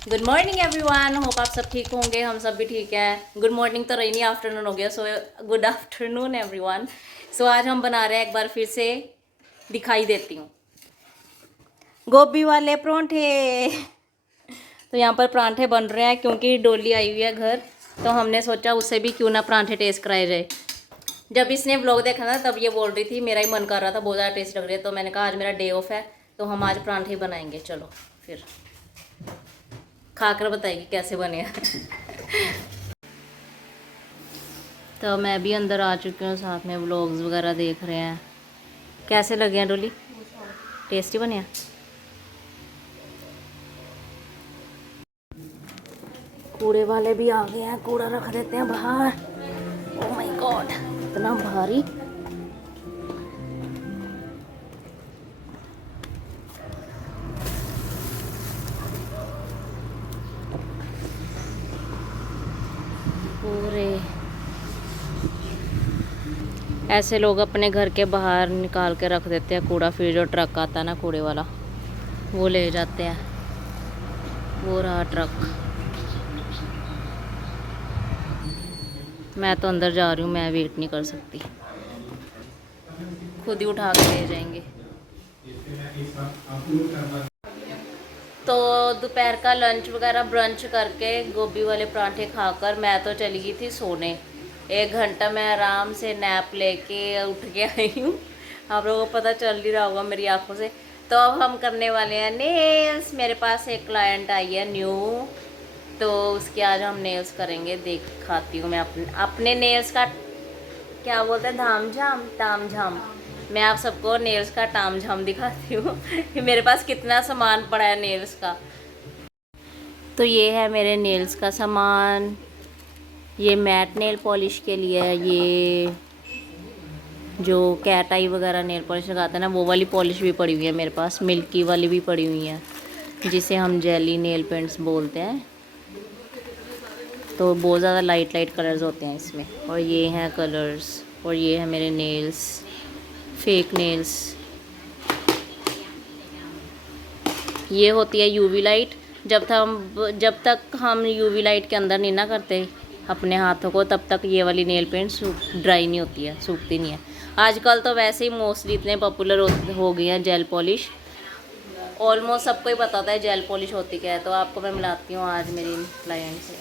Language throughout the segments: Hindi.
गुड मॉर्निंग एवरीवन, होप आप सब ठीक होंगे। हम सब भी ठीक हैं। गुड मॉर्निंग तो रही नहीं, आफ्टरनून हो गया। So good afternoon everyone. So आज हम बना रहे हैं, एक बार फिर से दिखाई देती हूँ, गोभी वाले परांठे। तो यहाँ पर परांठे बन रहे हैं क्योंकि डोली आई हुई है घर, तो हमने सोचा उससे भी क्यों ना परांठे टेस्ट कराए जाए। जब इसने व्लॉग देखा ना तब ये बोल रही थी, मेरा ही मन कर रहा था, बहुत ज़्यादा टेस्ट लग रही है। तो मैंने कहा आज मेरा डे ऑफ है तो हम आज परांठे ही बनाएंगे। चलो फिर खाकर बताएगी कैसे बने हैं। तो मैं भी अंदर आ चुकी हूँ, साथ में व्लॉग्स वगैरह देख रहे हैं। कैसे लगे हैं डोली? टेस्टी बने हैं। कूड़े वाले भी आ गए हैं, कूड़ा रख देते हैं बाहर। ओह माय गॉड, इतना भारी। पूरे ऐसे लोग अपने घर के बाहर निकाल के रख देते हैं कूड़ा, फिर जो ट्रक आता है ना कूड़े वाला, वो ले जाते हैं। वो रहा ट्रक। मैं तो अंदर जा रही हूँ, मैं वेट नहीं कर सकती, खुद ही उठा के ले जाएंगे। तो दोपहर का लंच वगैरह ब्रंच करके गोभी वाले परांठे खाकर मैं तो चली गई थी सोने। 1 घंटा मैं आराम से नैप लेके उठ के आई हूँ। आप लोगों को पता चल ही रहा होगा मेरी आंखों से। तो अब हम करने वाले हैं नेल्स। मेरे पास एक क्लाइंट आई है न्यू, तो उसके आज हम नेल्स करेंगे। दिखाती हूँ मैं अपने नेल्स का, क्या बोलते हैं, धाम झाम ताम झाम। मैं आप सबको नेल्स का ताम झाम दिखाती हूँ कि मेरे पास कितना सामान पड़ा है नेल्स का। तो ये है मेरे नेल्स का सामान। ये मैट नेल पॉलिश के लिए है, ये जो कैट आई वगैरह नेल पॉलिश लगाते हैं ना, वो वाली पॉलिश भी पड़ी हुई है मेरे पास। मिल्की वाली भी पड़ी हुई है, जिसे हम जेली नेल पेंट्स बोलते हैं। तो बहुत ज़्यादा लाइट लाइट कलर्स होते हैं इसमें। और ये हैं कलर्स, और ये है मेरे नेल्स, फेक नेल्स। ये होती है यूवी लाइट। जब तक हम यूवी लाइट के अंदर नहीं ना करते अपने हाथों को, तब तक ये वाली नेल पेंट ड्राई नहीं होती है, सूखती नहीं है। आजकल तो वैसे ही मोस्टली इतने पॉपुलर हो गई हैं जेल पॉलिश। ऑलमोस्ट सबको ही पता होता है जेल पॉलिश होती क्या है। तो आपको मैं मिलाती हूँ आज मेरी क्लाइंट से।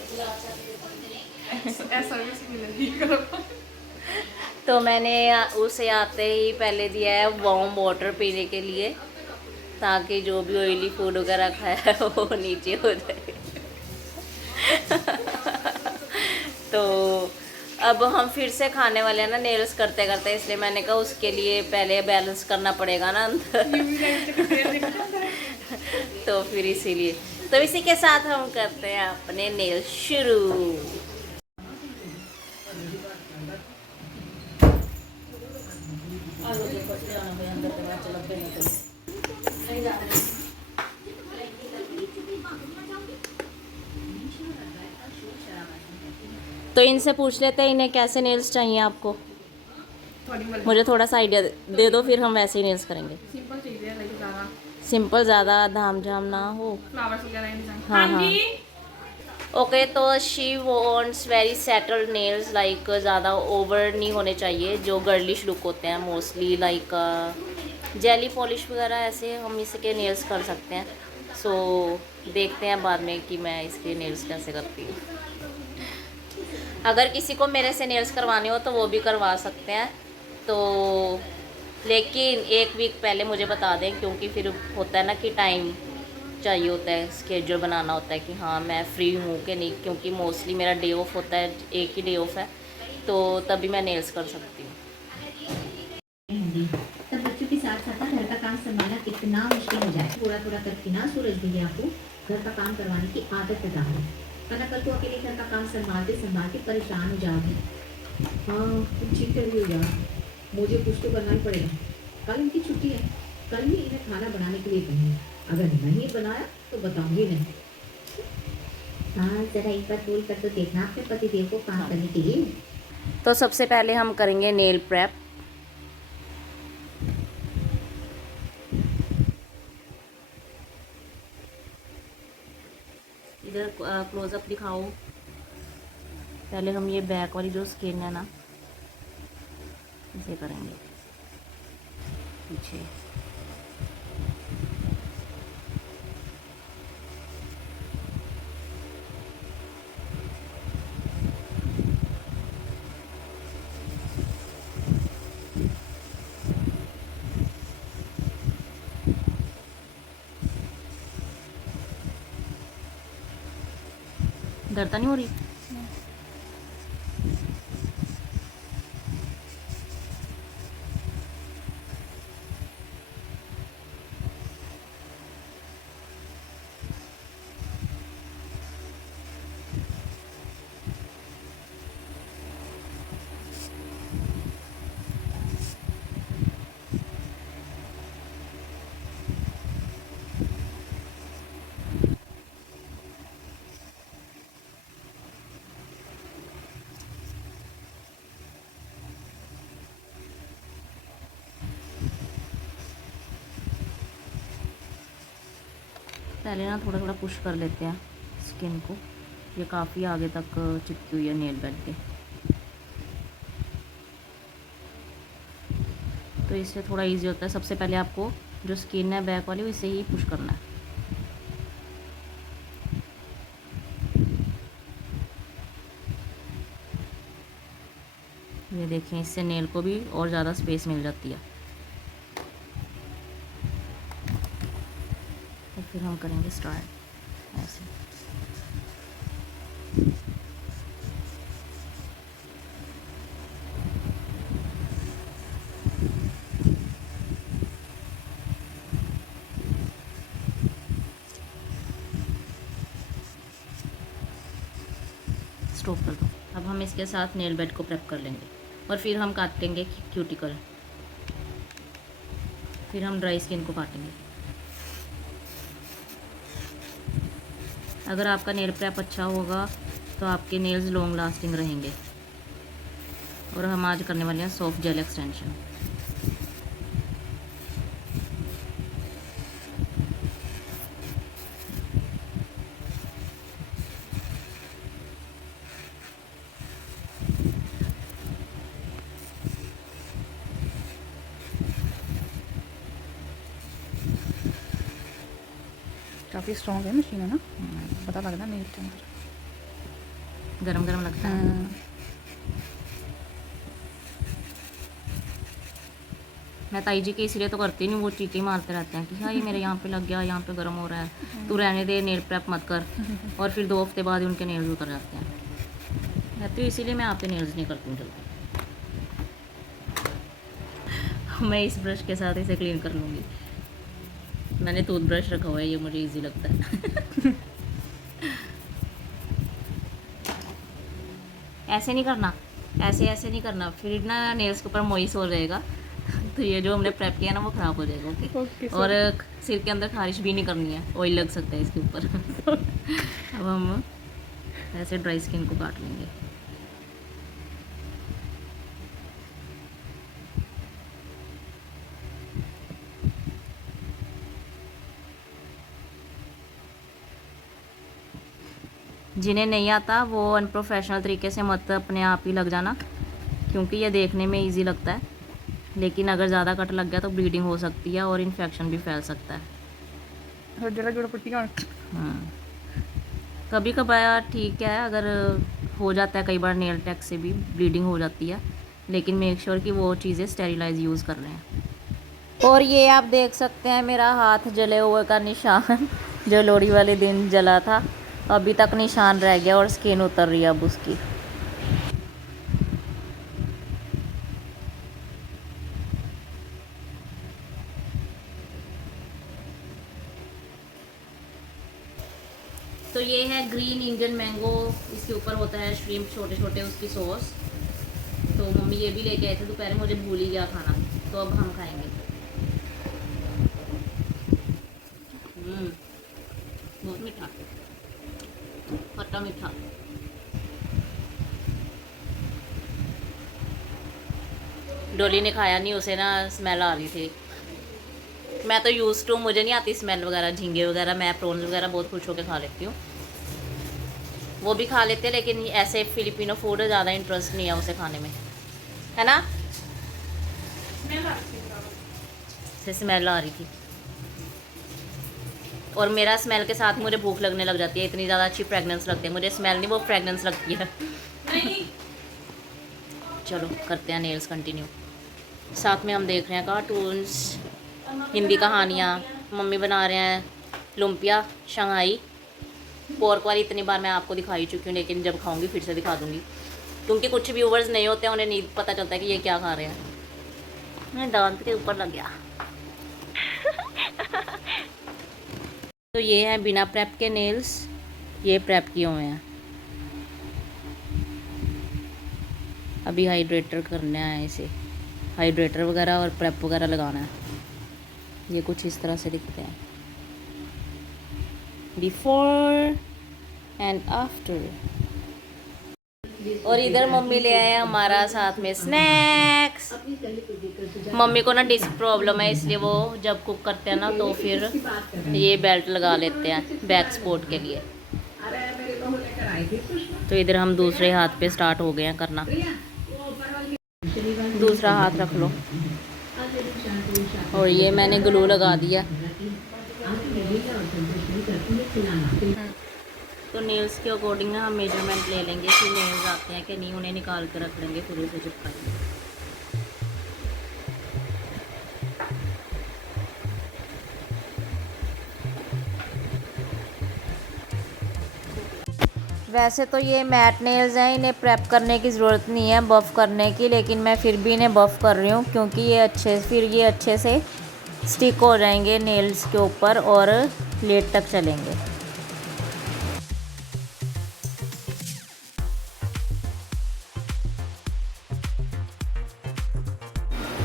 तो मैंने उसे आते ही पहले दिया है वार्म वाटर पीने के लिए, ताकि जो भी ऑयली फूड वगैरह खाया है वो नीचे हो जाए। तो अब हम फिर से खाने वाले हैं ना नेल्स करते करते, इसलिए मैंने कहा उसके लिए पहले बैलेंस करना पड़ेगा ना अंदर। तो फिर इसीलिए, तो इसी के साथ हम करते हैं अपने नेल शुरू। तो इनसे पूछ लेते हैं इन्हें कैसे नेल्स चाहिए आपको। मुझे थोड़ा सा आइडिया दे दो, फिर हम वैसे ही नेल्स करेंगे। सिंपल चाहिए, लाइक ज़्यादा सिंपल, ज़्यादा धाम झाम ना हो। फ्लावर्स वगैरह डिजाइन। हाँ हाँ। ओके, तो she wants very settled nails, like ज़्यादा ओवर नहीं होने चाहिए, जो गर्लिश लुक होते हैं मोस्टली, लाइक जेली पॉलिश वगैरह। ऐसे हम इसके नेल्स कर सकते हैं। सो देखते हैं बाद में कि मैं इसके नेल्स कैसे करती हूँ। अगर किसी को मेरे से नेल्स करवाने हो तो वो भी करवा सकते हैं। तो लेकिन 1 वीक पहले मुझे बता दें, क्योंकि फिर होता है ना कि टाइम चाहिए होता है, स्केड्यूल बनाना होता है कि हाँ मैं फ्री हूँ कि नहीं, क्योंकि मोस्टली मेरा डे ऑफ होता है, एक ही डे ऑफ है, तो तभी मैं नेल्स कर सकती हूँ। तब बच्चों के साथ साथ घर का काम संभालना कितना मुश्किल हो जाए। थोड़ा थोड़ा करके ना सूरज भैया आपको घर का काम करवाने की आदत लगा है, वरना कल को अकेले घर का काम संभालते परेशान हो जाओगे। हाँ तुम ठीक कर रही हो यार, मुझे कुछ तो करना ही पड़ेगा। कल इनकी छुट्टी है, कल ही इन्हें खाना बनाने के लिए कहेंगे। अगर नहीं बनाया तो बताऊंगी नहीं। हाँ जरा एक बार बोल कर तो देखना अपने पतिदेव को काम करने के लिए। तो सबसे पहले हम करेंगे नेल प्रेप। इधर क्लोजअप दिखाओ। पहले हम ये बैक वाली जो स्किन है ना, इसे करेंगे पीछे। दर्द नहीं हो रही? पहले ना थोड़ा थोड़ा पुश कर लेते हैं स्किन को। ये काफ़ी आगे तक चिपकी हुई है नेल बेड के, तो इससे थोड़ा इजी होता है। सबसे पहले आपको जो स्किन है बैक वाली, इसे ही पुश करना है। ये देखें, इससे नेल को भी और ज़्यादा स्पेस मिल जाती है। और फिर हम करेंगे स्टार्ट ऐसे। स्टॉप कर दो। अब हम इसके साथ नेल बेड को प्रेप कर लेंगे और फिर हम काटेंगे क्यूटिकल। फिर हम ड्राई स्किन को काटेंगे। अगर आपका नेल प्रेप अच्छा होगा तो आपके नेल्स लॉन्ग लास्टिंग रहेंगे। और हम आज करने वाले हैं सॉफ्ट जेल एक्सटेंशन। काफ़ी स्ट्रॉन्ग है मशीन, है ना? पता लगता नहीं गरम गरम लगता है। मैं ताई जी के इसलिए तो करती नहीं, वो चीखें मारते रहते हैं कि हाँ ये मेरे यहाँ पे लग गया, यहाँ पे गर्म हो रहा है, तू रहने दे, नेल प्रेप मत कर। और फिर 2 हफ्ते बाद उनके नेल्स उतर जाते हैं। रहती हूँ इसीलिए मैं आपके नेल्स नहीं करती हूँ जल्दी। मैं इस ब्रश के साथ इसे क्लीन कर लूँगी। मैंने टूथब्रश रखा हुआ है, ये मुझे इजी लगता है। ऐसे नहीं करना, ऐसे ऐसे नहीं करना, फिर ना नेल्स के ऊपर मॉइस्ट हो जाएगा। तो ये जो हमने प्रेप किया ना वो ख़राब हो जाएगा। ओके। और सिर के अंदर खारिश भी नहीं करनी है, ऑयल लग सकता है इसके ऊपर। अब हम ऐसे ड्राई स्किन को काट लेंगे। जिन्हें नहीं आता वो अनप्रोफेशनल तरीके से मत अपने आप ही लग जाना, क्योंकि ये देखने में इजी लगता है, लेकिन अगर ज़्यादा कट लग गया तो ब्लीडिंग हो सकती है और इन्फेक्शन भी फैल सकता है। कभी कभार ठीक है, अगर हो जाता है, कई बार नेल टैग से भी ब्लीडिंग हो जाती है, लेकिन मेक श्योर कि वो चीज़ें स्टेरिलाइज यूज़ कर रहे हैं। और ये आप देख सकते हैं मेरा हाथ जले हुए का निशान, जो लोहड़ी वाले दिन जला था, अभी तक निशान रह गया और स्किन उतर रही है अब उसकी। तो ये है ग्रीन इंडियन मैंगो, इसके ऊपर होता है श्रिम्प छोटे छोटे, उसकी सॉस। तो मम्मी ये भी लेके आए थे दोपहर में, मुझे भूल ही गया खाना, तो अब हम खाएंगे। बहुत मीठा, खट्टा मीठा। डोली ने खाया नहीं, उसे ना स्मेल आ रही थी। मैं तो यूज़ टू, मुझे नहीं आती स्मेल वगैरह, झींगे वगैरह, मैं प्रॉन्स वगैरह बहुत खुश होकर खा लेती हूँ। वो भी खा लेते हैं, लेकिन ऐसे फिलिपिनो फूड ज़्यादा इंटरेस्ट नहीं है उसे खाने में, है ना। से स्मेल आ रही थी, और मेरा स्मेल के साथ मुझे भूख लगने लग जाती है। इतनी ज़्यादा अच्छी फ्रेगनेंस लगती है, मुझे स्मेल नहीं वो फ्रेगनेंस लगती है। चलो करते हैं नेल्स कंटिन्यू। साथ में हम देख रहे हैं कार्टून्स, हिंदी कहानियाँ। मम्मी बना रहे हैं लुम्पिया शंघाई। पोर्क वाली इतनी बार मैं आपको दिखा ही चुकी हूँ, लेकिन जब खाऊंगी फिर से दिखा दूंगी, क्योंकि कुछ व्यूवर्स नहीं होते हैं, उन्हें नहीं पता चलता है कि ये क्या खा रहे हैं। मैं दांत के ऊपर लग गया। तो ये है बिना प्रेप के नेल्स, ये प्रेप किए हुए हैं। अभी हाइड्रेटर करना है इसे, हाइड्रेटर वगैरह और प्रेप वगैरह लगाना है। ये कुछ इस तरह से दिखते हैं, बिफोर एंड आफ्टर। और इधर मम्मी ले आए हमारा साथ में स्नैक्स। मम्मी को ना डिस्क प्रॉब्लम है, इसलिए वो जब कुक करते हैं ना तो फिर ये बेल्ट लगा लेते हैं बैक सपोर्ट के लिए। तो इधर हम दूसरे हाथ पे स्टार्ट हो गए हैं करना। दूसरा हाथ रख लो। और ये मैंने ग्लू लगा दिया। तो नेल्स के अकॉर्डिंग ना हम मेजरमेंट ले लेंगे कि नेल्स आते हैं कि नहीं, उन्हें निकाल कर रख लेंगे, फिर उसे चिपकाएंगे। वैसे तो ये मैट नेल्स हैं, इन्हें प्रेप करने की ज़रूरत नहीं है, बफ़ करने की, लेकिन मैं फिर भी इन्हें बफ़ कर रही हूँ, क्योंकि ये अच्छे से स्टिक हो जाएंगे नेल्स के ऊपर और लेट तक चलेंगे।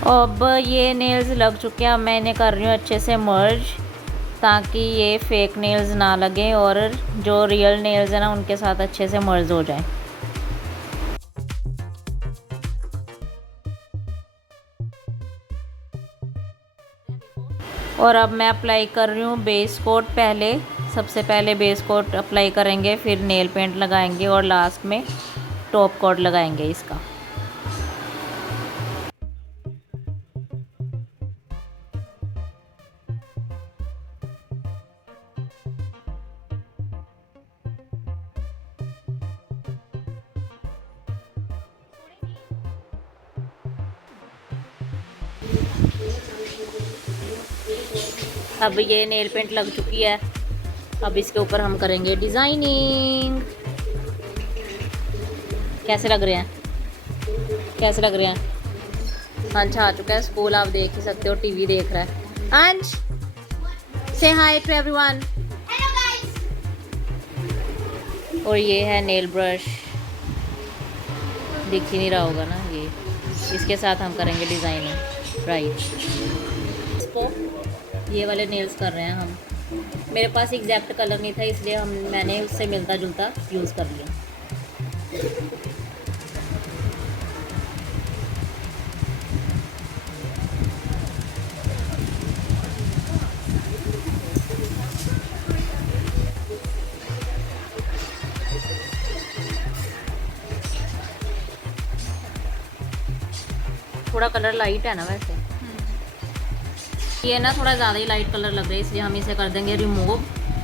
अब ये नेल्स लग चुके हैं, अब मैं इन्हें कर रही हूँ अच्छे से मर्ज, ताकि ये फेक नेल्स ना लगें और जो रियल नेल्स हैं ना उनके साथ अच्छे से मर्ज हो जाएं। और अब मैं अप्लाई कर रही हूँ बेस कोट। सबसे पहले बेस कोट अप्लाई करेंगे, फिर नेल पेंट लगाएंगे और लास्ट में टॉप कोट लगाएंगे इसका। अब ये नेल पेंट लग चुकी है, अब इसके ऊपर हम करेंगे डिज़ाइनिंग। कैसे लग रहे हैं? अंश आ चुका है स्कूल, आप देख ही सकते हो, टीवी देख रहा है। अंश से हाय टू एवरीवन। और ये है नेल ब्रश, दिख ही नहीं रहा होगा ना, ये इसके साथ हम करेंगे डिज़ाइनिंग। इसको ये वाले नेल्स कर रहे हैं हम। मेरे पास एग्जैक्ट कलर नहीं था, इसलिए मैंने उससे मिलता जुलता यूज़ कर लिया। थोड़ा कलर लाइट है ना वैसे, ये ना थोड़ा ज़्यादा ही लाइट कलर लग रहा है, इसलिए हम इसे कर देंगे रिमूव।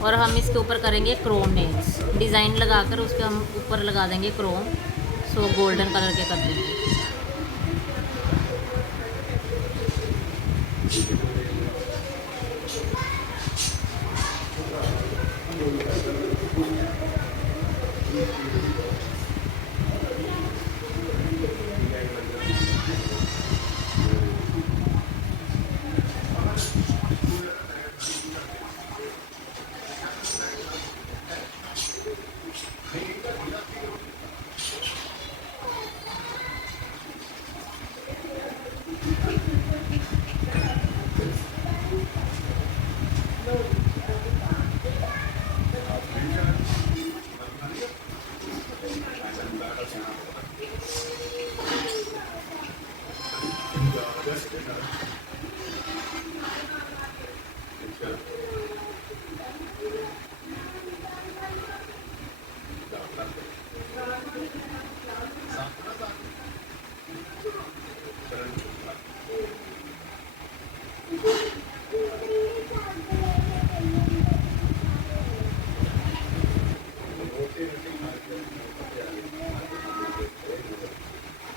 और हम इसके ऊपर करेंगे क्रोम नेल्स, डिज़ाइन लगाकर उसके हम ऊपर लगा देंगे क्रोम, सो गोल्डन कलर के कर देंगे।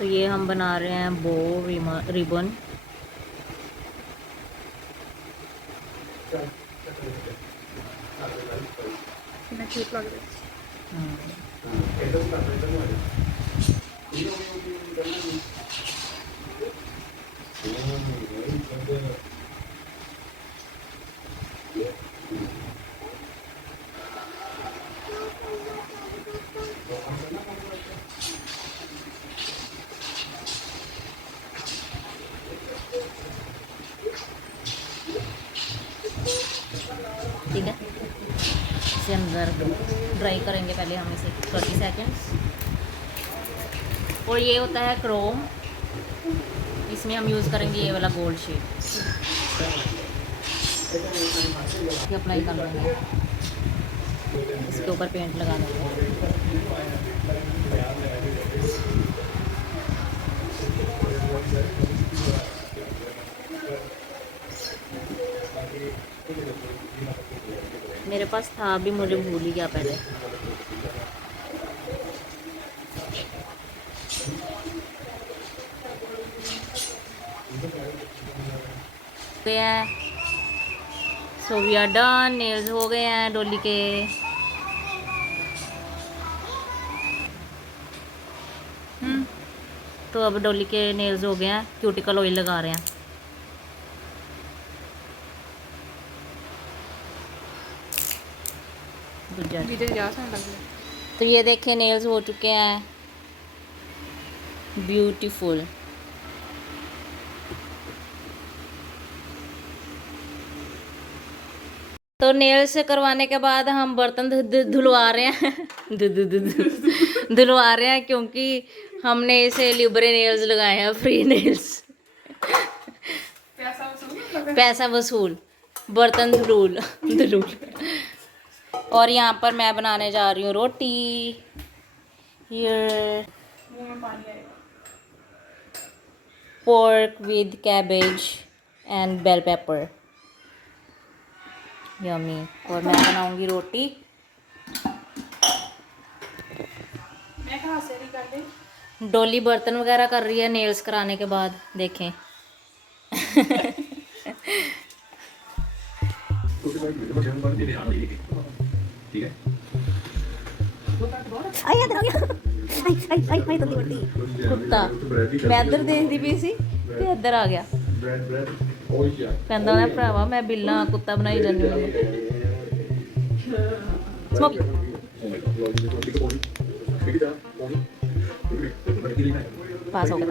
तो ये हम बना रहे हैं बो रिबन। कितना क्यूट लग रहा है। ठीक है, इसे अंदर ड्राई करेंगे पहले हम इसे 30 सेकेंड्स। और ये होता है क्रोम, इसमें हम यूज़ करेंगे ये वाला गोल्ड शीट। अप्लाई कर लेंगे, इसके ऊपर पेंट लगा देंगे। मेरे पास था अभी, मुझे भूल ही गया पहले। गया है, so we are done. Nails हो गए हैं डोली के। तो अब डोली के नेल्स हो गए हैं, क्यूटिकल ऑयल लगा रहे हैं। तो ये देखें, नेल्स हो चुके हैं ब्यूटीफुल। तो नेल्स करवाने के बाद हम बर्तन धुलवा रहे हैं धुलवा रहे हैं, क्योंकि हमने इसे लिबरे नेल्स लगाए हैं, फ्री नेल्स। पैसा वसूल, बर्तन धुलूल। और यहाँ पर मैं बनाने जा रही हूँ रोटी। ये pork with cabbage and bell pepper, yummy. और मैं बनाऊंगी रोटी। डोली बर्तन वगैरह कर रही है नेल्स कराने के बाद, देखें। कुत्ता मैं इधर देखती पई सी ते इधर आ गया, कहंदा ना भरावा मैं बिल्ला कुत्ता बनाई जानी हूं। स्मोकी पास हो गया।